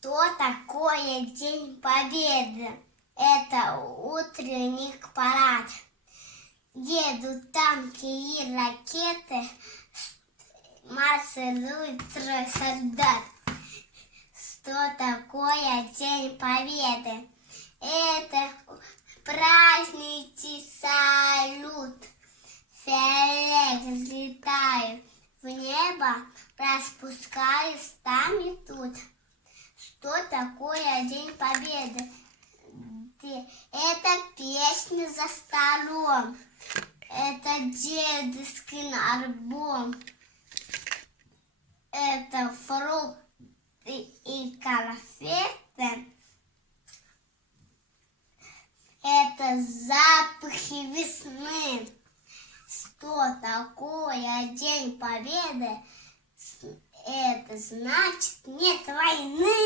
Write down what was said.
Что такое День Победы? Это утренний парад. Едут танки и ракеты, марширует строй солдат. Что такое День Победы? Это праздничный салют. Фейерверк взлетают в небо, распускаясь там и тут. Что такое День Победы? Это песня за столом. Это дедушкин альбом. Это фрукты и конфеты. Это запахи весны. Что такое День Победы? Это значит нет войны.